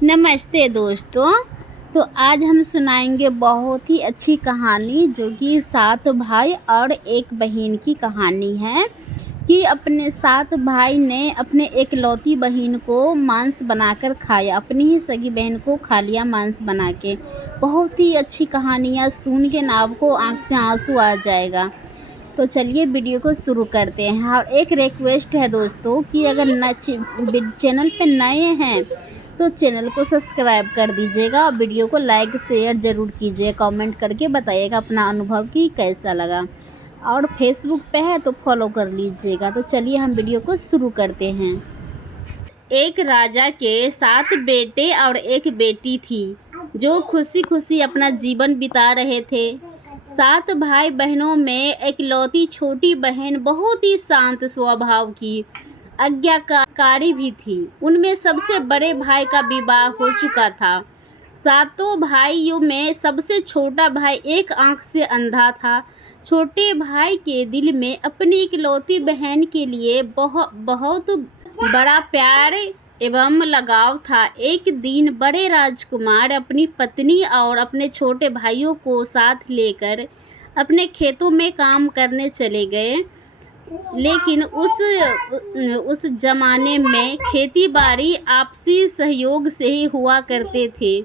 नमस्ते दोस्तों। तो आज हम सुनाएंगे बहुत ही अच्छी कहानी जो कि 7 भाई और एक बहन की कहानी है कि अपने 7 भाई ने अपने एकलौती बहन को मांस बनाकर खाया। अपनी ही सगी बहन को खा लिया मांस बना के। बहुत ही अच्छी कहानियाँ सुन के ना आपको आँख से आंसू आ जाएगा। तो चलिए वीडियो को शुरू करते हैं। और एक रिक्वेस्ट है दोस्तों कि अगर चैनल पे नए हैं तो चैनल को सब्सक्राइब कर दीजिएगा और वीडियो को लाइक शेयर ज़रूर कीजिए। कमेंट करके बताइएगा अपना अनुभव कि कैसा लगा। और फेसबुक पे है तो फॉलो कर लीजिएगा। तो चलिए हम वीडियो को शुरू करते हैं। एक राजा के 7 बेटे और एक बेटी थी जो खुशी खुशी अपना जीवन बिता रहे थे। 7 भाई बहनों में इकलौती छोटी बहन बहुत ही शांत स्वभाव की आज्ञाकारी भी थी। उनमें सबसे बड़े भाई का विवाह हो चुका था। 7 भाइयों में सबसे छोटा भाई एक आंख से अंधा था। छोटे भाई के दिल में अपनी इकलौती बहन के लिए बहुत बड़ा प्यार एवं लगाव था। एक दिन बड़े राजकुमार अपनी पत्नी और अपने छोटे भाइयों को साथ लेकर अपने खेतों में काम करने चले गए। लेकिन उस जमाने में खेती बाड़ी आपसी सहयोग से ही हुआ करते थे।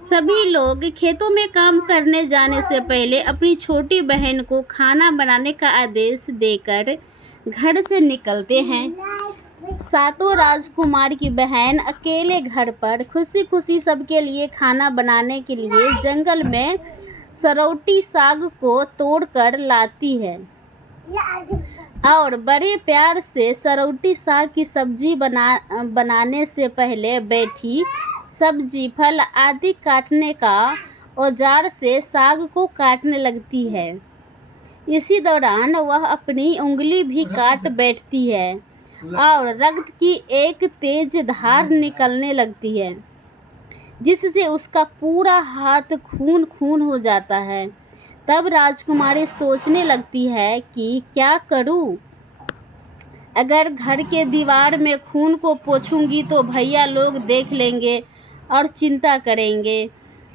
सभी लोग खेतों में काम करने जाने से पहले अपनी छोटी बहन को खाना बनाने का आदेश देकर घर से निकलते हैं। 7 राजकुमार की बहन अकेले घर पर खुशी खुशी सबके लिए खाना बनाने के लिए जंगल में सरौटी साग को तोड़कर लाती है और बड़े प्यार से सरौटी साग की सब्जी बनाने से पहले बैठी सब्जी फल आदि काटने का औजार से साग को काटने लगती है। इसी दौरान वह अपनी उंगली भी काट बैठती है और रक्त की एक तेज धार निकलने लगती है जिससे उसका पूरा हाथ खून खून हो जाता है। तब राजकुमारी सोचने लगती है कि क्या करूं? अगर घर के दीवार में खून को पोंछूंगी तो भैया लोग देख लेंगे और चिंता करेंगे,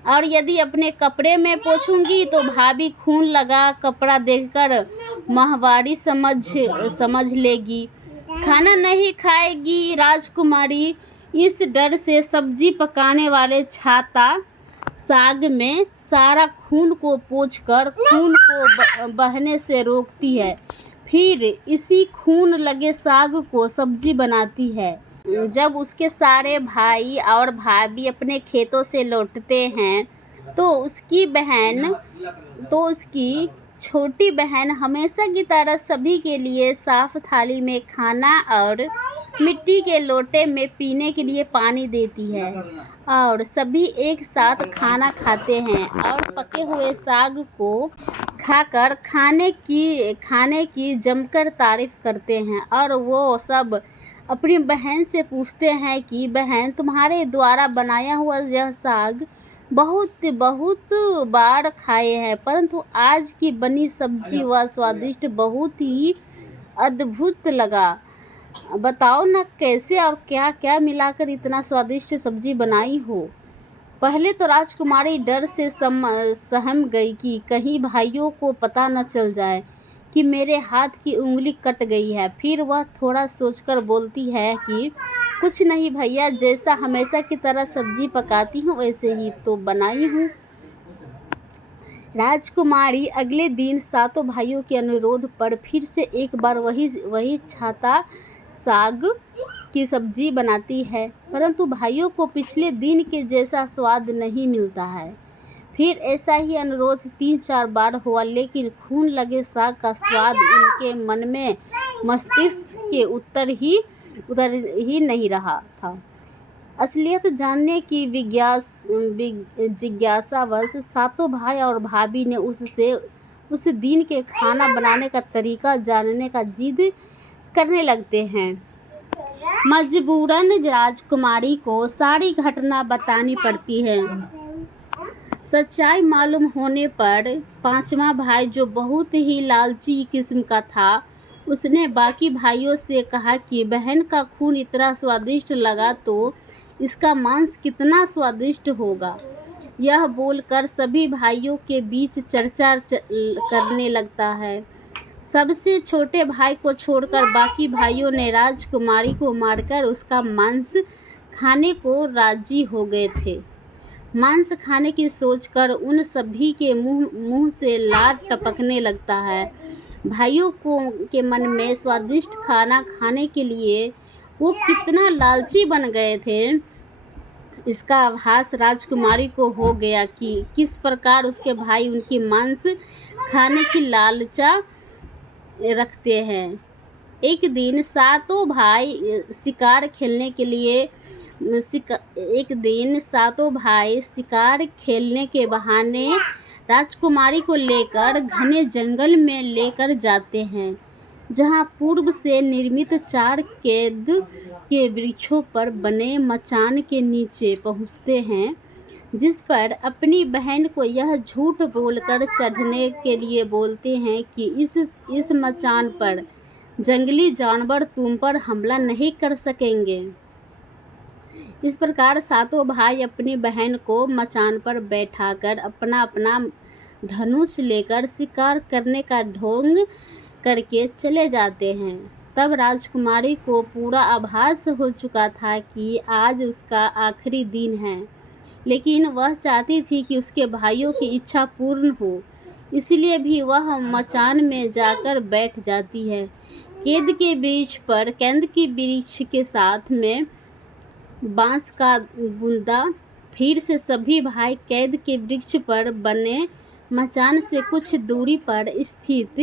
और यदि अपने कपड़े में पोंछूंगी तो भाभी खून लगा कपड़ा देखकर माहवारी समझ लेगी, खाना नहीं खाएगी। राजकुमारी इस डर से सब्जी पकाने वाले छाता साग में सारा खून को पोंछकर खून को बहने से रोकती है। फिर इसी खून लगे साग को सब्जी बनाती है। जब उसके सारे भाई और भाभी अपने खेतों से लौटते हैं तो उसकी छोटी बहन हमेशा की तरह सभी के लिए साफ थाली में खाना और मिट्टी के लोटे में पीने के लिए पानी देती है और सभी एक साथ खाना खाते हैं और पके हुए साग को खाकर खाने की जमकर तारीफ करते हैं। और वो सब अपनी बहन से पूछते हैं कि बहन, तुम्हारे द्वारा बनाया हुआ यह साग बहुत बार खाए हैं, परंतु आज की बनी सब्जी व स्वादिष्ट बहुत ही अद्भुत लगा। बताओ ना कैसे और क्या क्या मिलाकर इतना स्वादिष्ट सब्जी बनाई हो। पहले तो राजकुमारी डर से सहम गई कि कहीं भाइयों को पता न चल जाए कि मेरे हाथ की उंगली कट गई है। फिर वह थोड़ा सोचकर बोलती है कि कुछ नहीं भैया, जैसा हमेशा की तरह सब्जी पकाती हूँ वैसे ही तो बनाई हूँ। राजकुमारी अगले दिन 7 भाइयों के अनुरोध पर फिर से एक बार वही छाता साग की सब्जी बनाती है, परंतु भाइयों को पिछले दिन के जैसा स्वाद नहीं मिलता है। फिर ऐसा ही अनुरोध 3-4 बार हुआ, लेकिन खून लगे साग का स्वाद उनके मन में मस्तिष्क के उतर ही नहीं रहा था। असलियत जानने की जिज्ञासावश 7 भाई और भाभी ने उससे उस दिन के खाना बनाने का तरीका जानने का जिद करने लगते हैं। मजबूरन राजकुमारी को सारी घटना बतानी पड़ती है। सच्चाई मालूम होने पर 5वां भाई, जो बहुत ही लालची किस्म का था, उसने बाकी भाइयों से कहा कि बहन का खून इतना स्वादिष्ट लगा तो इसका मांस कितना स्वादिष्ट होगा। यह बोलकर सभी भाइयों के बीच चर्चा करने लगता है। सबसे छोटे भाई को छोड़कर बाकी भाइयों ने राजकुमारी को मारकर उसका मांस खाने को राजी हो गए थे। मांस खाने की सोचकर उन सभी के मुंह से लार टपकने लगता है। भाइयों के मन में स्वादिष्ट खाना खाने के लिए वो कितना लालची बन गए थे, इसका आभास राजकुमारी को हो गया कि किस प्रकार उसके भाई उनकी मांस खाने की लालचा रखते हैं। एक दिन सातों भाई शिकार खेलने के बहाने राजकुमारी को लेकर घने जंगल में लेकर जाते हैं, जहां पूर्व से निर्मित 4 कैद के वृक्षों पर बने मचान के नीचे पहुंचते हैं, जिस पर अपनी बहन को यह झूठ बोलकर चढ़ने के लिए बोलते हैं कि इस मचान पर जंगली जानवर तुम पर हमला नहीं कर सकेंगे। इस प्रकार सातों भाई अपनी बहन को मचान पर बैठाकर अपना अपना धनुष लेकर शिकार करने का ढोंग करके चले जाते हैं। तब राजकुमारी को पूरा आभास हो चुका था कि आज उसका आखिरी दिन है, लेकिन वह चाहती थी कि उसके भाइयों की इच्छा पूर्ण हो, इसलिए भी वह मचान में जाकर बैठ जाती है। केंद के वृक्ष के साथ में बांस का बुंदा। फिर से सभी भाई कैद के वृक्ष पर बने मचान से कुछ दूरी पर स्थित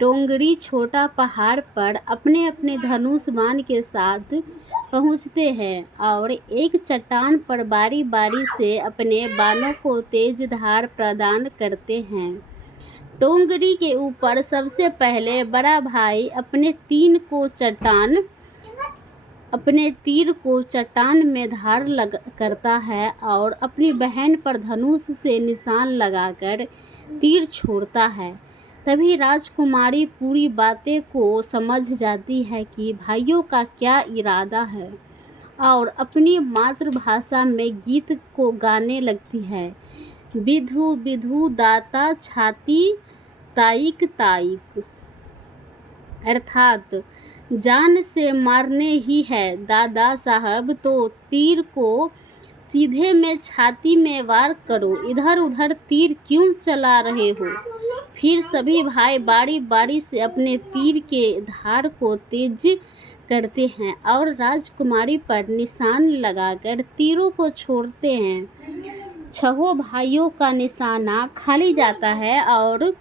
टोंगरी छोटा पहाड़ पर अपने अपने धनुष बाण के साथ पहुंचते हैं और एक चट्टान पर बारी बारी से अपने बाणों को तेज धार प्रदान करते हैं। टोंगरी के ऊपर सबसे पहले बड़ा भाई अपने तीर को चट्टान में धार करता है और अपनी बहन पर धनुष से निशान लगाकर तीर छोड़ता है। तभी राजकुमारी पूरी बातें को समझ जाती है कि भाइयों का क्या इरादा है और अपनी मातृभाषा में गीत को गाने लगती है। बिधु बिधु दाता छाती ताइक ताइक, अर्थात जान से मारने ही है दादा साहब तो तीर को सीधे में छाती में वार करो, इधर उधर तीर क्यों चला रहे हो। फिर सभी भाई बारी बारी से अपने तीर के धार को तेज करते हैं और राजकुमारी पर निशान लगाकर तीरों को छोड़ते हैं। 6 भाइयों का निशाना खाली जाता है और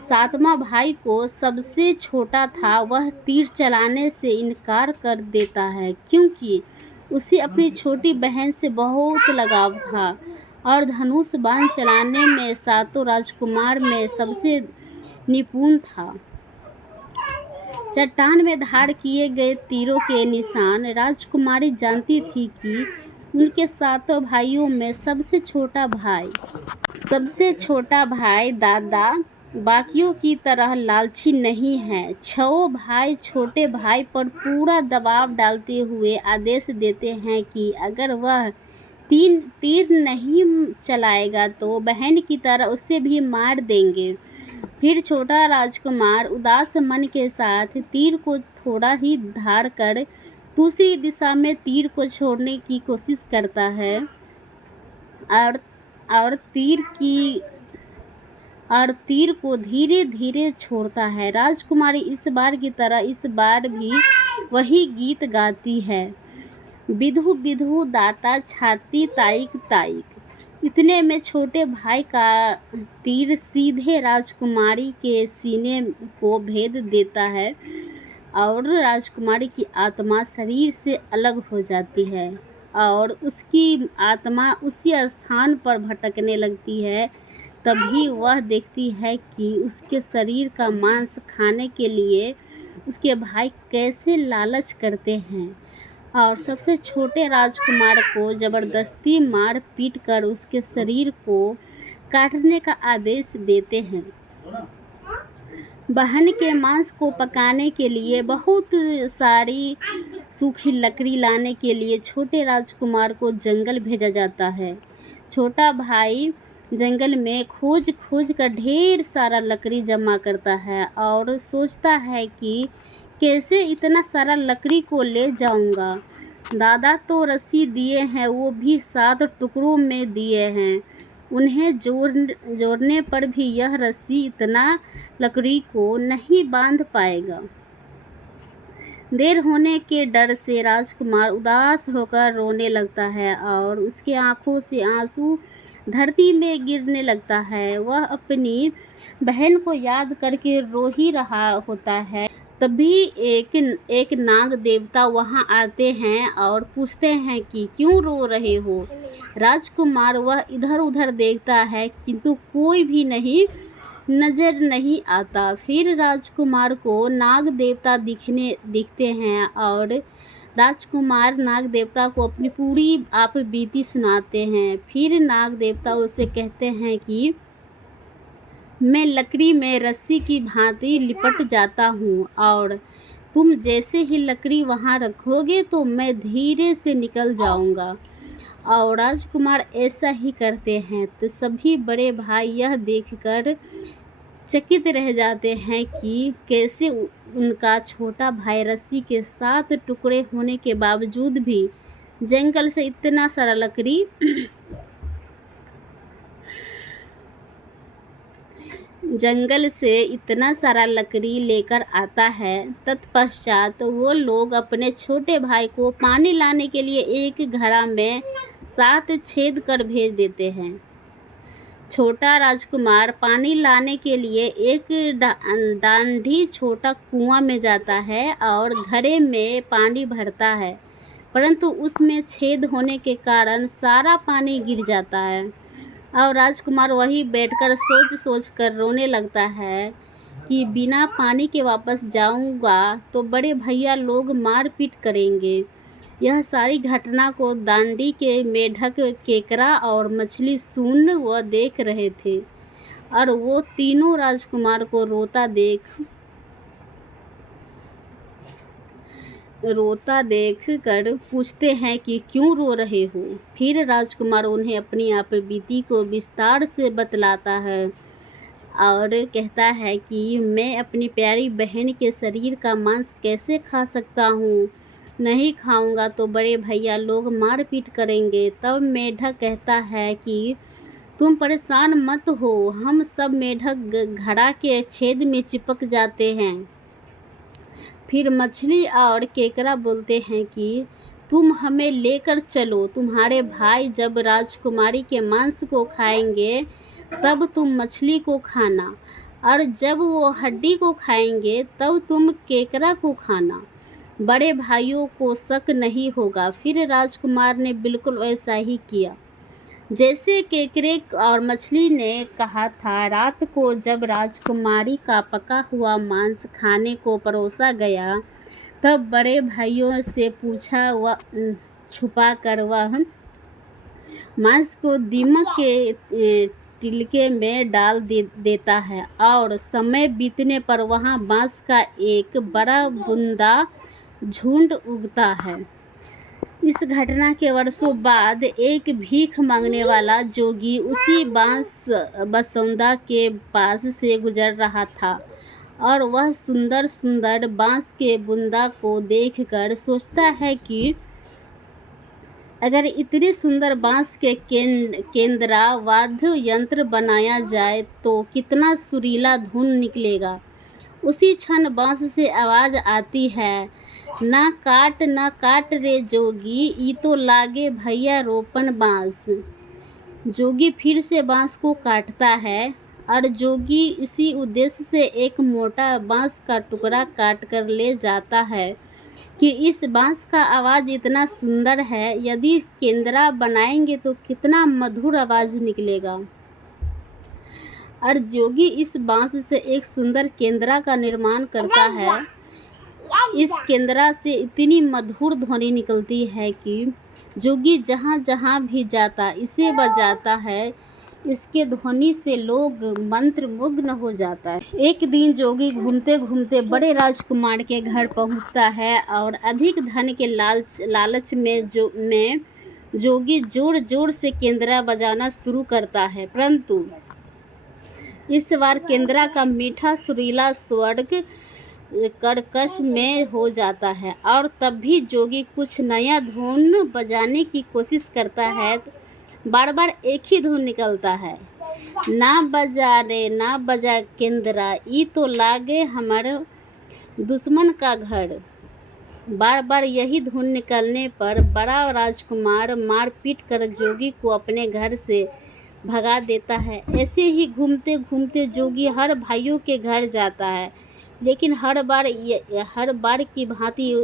7वां भाई को सबसे छोटा था वह तीर चलाने से इनकार कर देता है, क्योंकि उसे अपनी छोटी बहन से बहुत लगाव था और धनुष बाण चलाने में सातों राजकुमार में सबसे निपुण था। चट्टान में धार किए गए तीरों के निशान राजकुमारी जानती थी कि उनके 7 भाइयों में सबसे छोटा भाई दादा बाकियों की तरह लालची नहीं है। 6 भाई छोटे भाई पर पूरा दबाव डालते हुए आदेश देते हैं कि अगर वह तीर नहीं चलाएगा तो बहन की तरह उसे भी मार देंगे। फिर छोटा राजकुमार उदास मन के साथ तीर को थोड़ा ही धार कर दूसरी दिशा में तीर को छोड़ने की कोशिश करता है और तीर को धीरे धीरे छोड़ता है। राजकुमारी इस बार की तरह इस बार भी वही गीत गाती है, बिधु बिधु दाता छाती ताइक ताइक। इतने में छोटे भाई का तीर सीधे राजकुमारी के सीने को भेद देता है और राजकुमारी की आत्मा शरीर से अलग हो जाती है और उसकी आत्मा उसी स्थान पर भटकने लगती है। तभी वह देखती है कि उसके शरीर का मांस खाने के लिए उसके भाई कैसे लालच करते हैं और सबसे छोटे राजकुमार को जबरदस्ती मार पीट कर उसके शरीर को काटने का आदेश देते हैं। बहन के मांस को पकाने के लिए बहुत सारी सूखी लकड़ी लाने के लिए छोटे राजकुमार को जंगल भेजा जाता है। छोटा भाई जंगल में खोज खोज कर ढेर सारा लकड़ी जमा करता है और सोचता है कि कैसे इतना सारा लकड़ी को ले जाऊंगा। दादा तो रस्सी दिए हैं, वो भी 7 टुकड़ों में दिए हैं। उन्हें जोड़ने पर भी यह रस्सी इतना लकड़ी को नहीं बांध पाएगा। देर होने के डर से राजकुमार उदास होकर रोने लगता है और उसके आंखों से आंसू धरती में गिरने लगता है। वह अपनी बहन को याद करके रो ही रहा होता है। तभी एक नाग देवता वहां आते हैं और पूछते हैं कि क्यों रो रहे हो। राजकुमार वह इधर उधर देखता है किंतु कोई भी नजर नहीं आता। फिर राजकुमार को नाग देवता दिखते हैं और राजकुमार नाग देवता को अपनी पूरी आप बीती सुनाते हैं। फिर नाग देवता उसे कहते हैं कि मैं लकड़ी में रस्सी की भांति लिपट जाता हूँ और तुम जैसे ही लकड़ी वहाँ रखोगे तो मैं धीरे से निकल जाऊँगा। और राजकुमार ऐसा ही करते हैं। तो सभी बड़े भाई यह देखकर चकित रह जाते हैं कि कैसे उनका छोटा भाई रस्सी के 7 टुकड़े होने के बावजूद भी जंगल से इतना सारा लकड़ी लेकर आता है। तत्पश्चात वो लोग अपने छोटे भाई को पानी लाने के लिए एक घड़ा में 7 छेद कर भेज देते हैं। छोटा राजकुमार पानी लाने के लिए एक डांडी छोटा कुआं में जाता है और घड़े में पानी भरता है, परंतु उसमें छेद होने के कारण सारा पानी गिर जाता है और राजकुमार वहीं बैठकर सोच कर रोने लगता है कि बिना पानी के वापस जाऊंगा तो बड़े भैया लोग मारपीट करेंगे। यह सारी घटना को दांडी के मेढक केकरा और मछली सुन व देख रहे थे और वो तीनों राजकुमार को रोता देख कर पूछते हैं कि क्यों रो रहे हो। फिर राजकुमार उन्हें अपनी आप बीती को विस्तार से बतलाता है और कहता है कि मैं अपनी प्यारी बहन के शरीर का मांस कैसे खा सकता हूँ, नहीं खाऊंगा तो बड़े भैया लोग मारपीट करेंगे। तब मेढक कहता है कि तुम परेशान मत हो, हम सब मेढक घड़ा के छेद में चिपक जाते हैं। फिर मछली और केकरा बोलते हैं कि तुम हमें लेकर चलो, तुम्हारे भाई जब राजकुमारी के मांस को खाएंगे तब तुम मछली को खाना और जब वो हड्डी को खाएंगे तब तुम केकरा को खाना। बड़े भाइयों को शक नहीं होगा। फिर राजकुमार ने बिल्कुल वैसा ही किया जैसे केकरे और मछली ने कहा था। रात को जब राजकुमारी का पका हुआ मांस खाने को परोसा गया तब बड़े भाइयों से छुपा कर वह मांस को दीमक के टिलके में डाल देता है और समय बीतने पर वहाँ बांस का एक बड़ा बुंदा झुंड उगता है। इस घटना के वर्षों बाद एक भीख मांगने वाला जोगी उसी बसौदा के पास से गुजर रहा था और वह सुंदर सुंदर बांस के बुंदा को देखकर सोचता है कि अगर इतने सुंदर बांस के केंद्रा वाद्य यंत्र बनाया जाए तो कितना सुरीला धुन निकलेगा। उसी क्षण बांस से आवाज आती है, ना काट रे जोगी, ई तो लागे भैया रोपन बांस। जोगी फिर से बांस को काटता है और जोगी इसी उद्देश्य से एक मोटा बांस का टुकड़ा काट कर ले जाता है कि इस बांस का आवाज़ इतना सुंदर है, यदि केंद्रा बनाएंगे तो कितना मधुर आवाज़ निकलेगा। और जोगी इस बांस से एक सुंदर केंद्रा का निर्माण करता है। इस केंद्रा से इतनी मधुर ध्वनि निकलती है कि जोगी जहाँ जहाँ भी जाता इसे बजाता है इसके ध्वनि से लोग मंत्रमुग्ध हो जाता है। एक दिन जोगी घूमते घूमते बड़े राजकुमार के घर पहुंचता है और अधिक धन के लालच में जोगी जोर जोर से केंद्रा बजाना शुरू करता है, परंतु इस बार केंद्रा का मीठा सुरीला स्वर कर्कश में हो जाता है और तब भी जोगी कुछ नया धुन बजाने की कोशिश करता है। बार बार एक ही धुन निकलता है, ना बजा रे ना बजा केंद्रा, ई तो लागे हमारे दुश्मन का घर। बार बार यही धुन निकलने पर बड़ा राजकुमार मार पीट कर जोगी को अपने घर से भगा देता है। ऐसे ही घूमते घूमते जोगी हर भाइयों के घर जाता है, लेकिन हर बार की भांति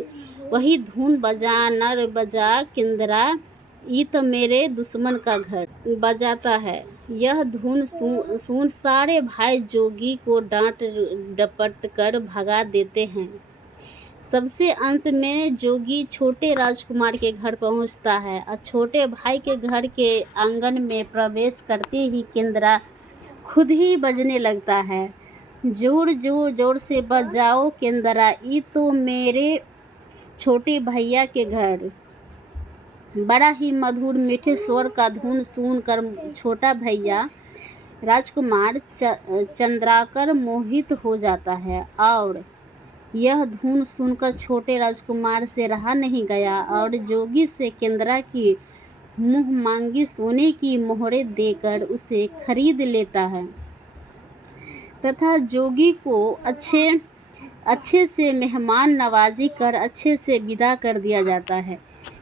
वही धुन बजा नर बजा केंद्रा, ये तो मेरे दुश्मन का घर बजाता है। यह धुन सुन सारे भाई जोगी को डांट डपट कर भगा देते हैं। सबसे अंत में जोगी छोटे राजकुमार के घर पहुंचता है और छोटे भाई के घर के आंगन में प्रवेश करते ही केंद्रा खुद ही बजने लगता है। जोर जोर जोर से बजाओ केंद्रा, ये तो मेरे छोटे भैया के घर। बड़ा ही मधुर मीठे स्वर का धुन सुनकर छोटा भैया राजकुमार चंद्राकर मोहित हो जाता है और यह धुन सुनकर छोटे राजकुमार से रहा नहीं गया और जोगी से केंद्रा की मुँह मांगी सोने की मोहरें देकर उसे खरीद लेता है तथा जोगी को अच्छे से मेहमान नवाजी कर अच्छे से विदा कर दिया जाता है।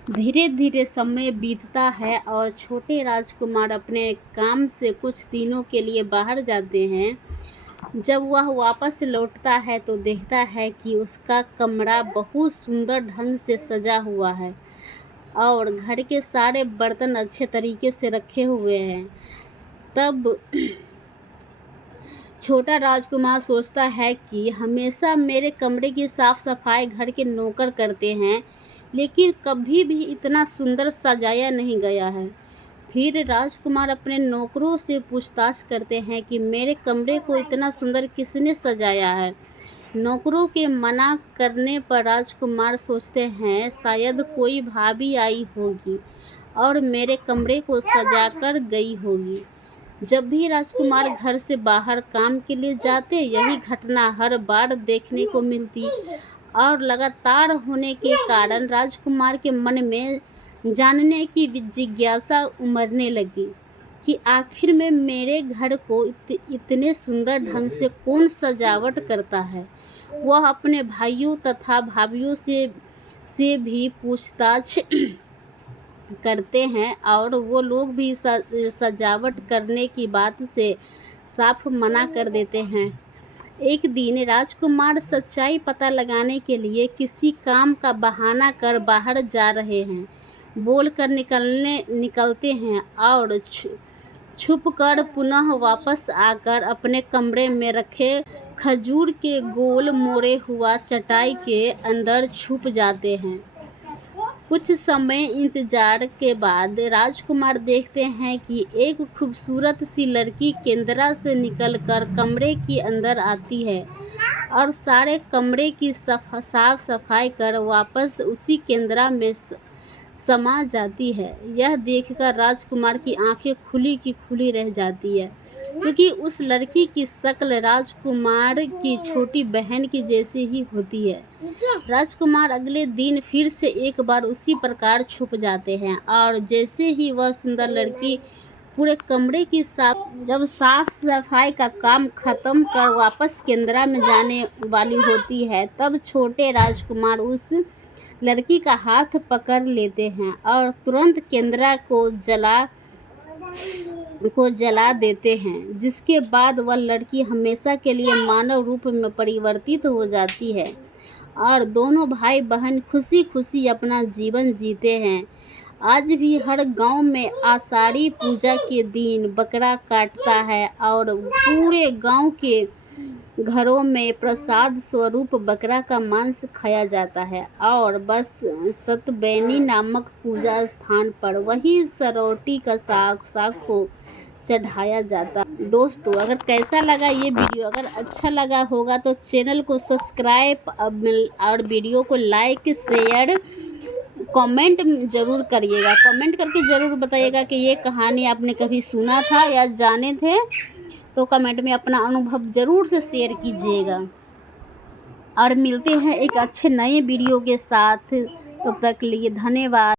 धीरे धीरे समय बीतता है और छोटे राजकुमार अपने काम से कुछ दिनों के लिए बाहर जाते हैं। जब वह वापस लौटता है तो देखता है कि उसका कमरा बहुत सुंदर ढंग से सजा हुआ है और घर के सारे बर्तन अच्छे तरीके से रखे हुए हैं। तब छोटा राजकुमार सोचता है कि हमेशा मेरे कमरे की साफ सफाई घर के नौकर करते हैं, लेकिन कभी भी इतना सुंदर सजाया नहीं गया है। फिर राजकुमार अपने नौकरों से पूछताछ करते हैं कि मेरे कमरे को इतना सुंदर किसने सजाया है। नौकरों के मना करने पर राजकुमार सोचते हैं शायद कोई भाभी आई होगी और मेरे कमरे को सजाकर गई होगी। जब भी राजकुमार घर से बाहर काम के लिए जाते, यही घटना हर बार देखने को मिलती और लगातार होने के कारण राजकुमार के मन में जानने की जिज्ञासा उमड़ने लगी कि आखिर में मेरे घर को इतने सुंदर ढंग से कौन सजावट करता है। वह अपने भाइयों तथा भाभियों से भी पूछताछ करते हैं और वो लोग भी सजावट करने की बात से साफ मना कर देते हैं। एक दिन राजकुमार सच्चाई पता लगाने के लिए किसी काम का बहाना कर बाहर जा रहे हैं। बोलकर निकलते हैं और छुपकर पुनः वापस आकर अपने कमरे में रखे खजूर के गोल मोड़े हुआ चटाई के अंदर छुप जाते हैं। कुछ समय इंतजार के बाद राजकुमार देखते हैं कि एक खूबसूरत सी लड़की केंद्रा से निकलकर कमरे के अंदर आती है और सारे कमरे की साफ सफाई कर वापस उसी केंद्रा में समा जाती है। यह देखकर राजकुमार की आंखें खुली की खुली रह जाती है, क्योंकि उस लड़की की शक्ल राजकुमार की छोटी बहन की जैसी ही होती है। राजकुमार अगले दिन फिर से एक बार उसी प्रकार छुप जाते हैं और जैसे ही वह सुंदर लड़की पूरे कमरे की साफ सफाई का काम खत्म कर वापस केंद्रा में जाने वाली होती है, तब छोटे राजकुमार उस लड़की का हाथ पकड़ लेते हैं और तुरंत केंद्रा को जला देते हैं, जिसके बाद वह लड़की हमेशा के लिए मानव रूप में परिवर्तित हो जाती है और दोनों भाई बहन खुशी खुशी अपना जीवन जीते हैं। आज भी हर गांव में आषाढ़ी पूजा के दिन बकरा काटता है और पूरे गांव के घरों में प्रसाद स्वरूप बकरा का मांस खाया जाता है और बस सतबैनी नामक पूजा स्थान पर वही सरौटी का साग को चढ़ाया जाता। दोस्तों अगर कैसा लगा ये वीडियो, अगर अच्छा लगा होगा तो चैनल को सब्सक्राइब और वीडियो को लाइक शेयर कमेंट ज़रूर करिएगा। कमेंट करके ज़रूर बताइएगा कि ये कहानी आपने कभी सुना था या जाने थे। तो कमेंट में अपना अनुभव ज़रूर से शेयर कीजिएगा। और मिलते हैं एक अच्छे नए वीडियो के साथ। तब तक के लिए धन्यवाद।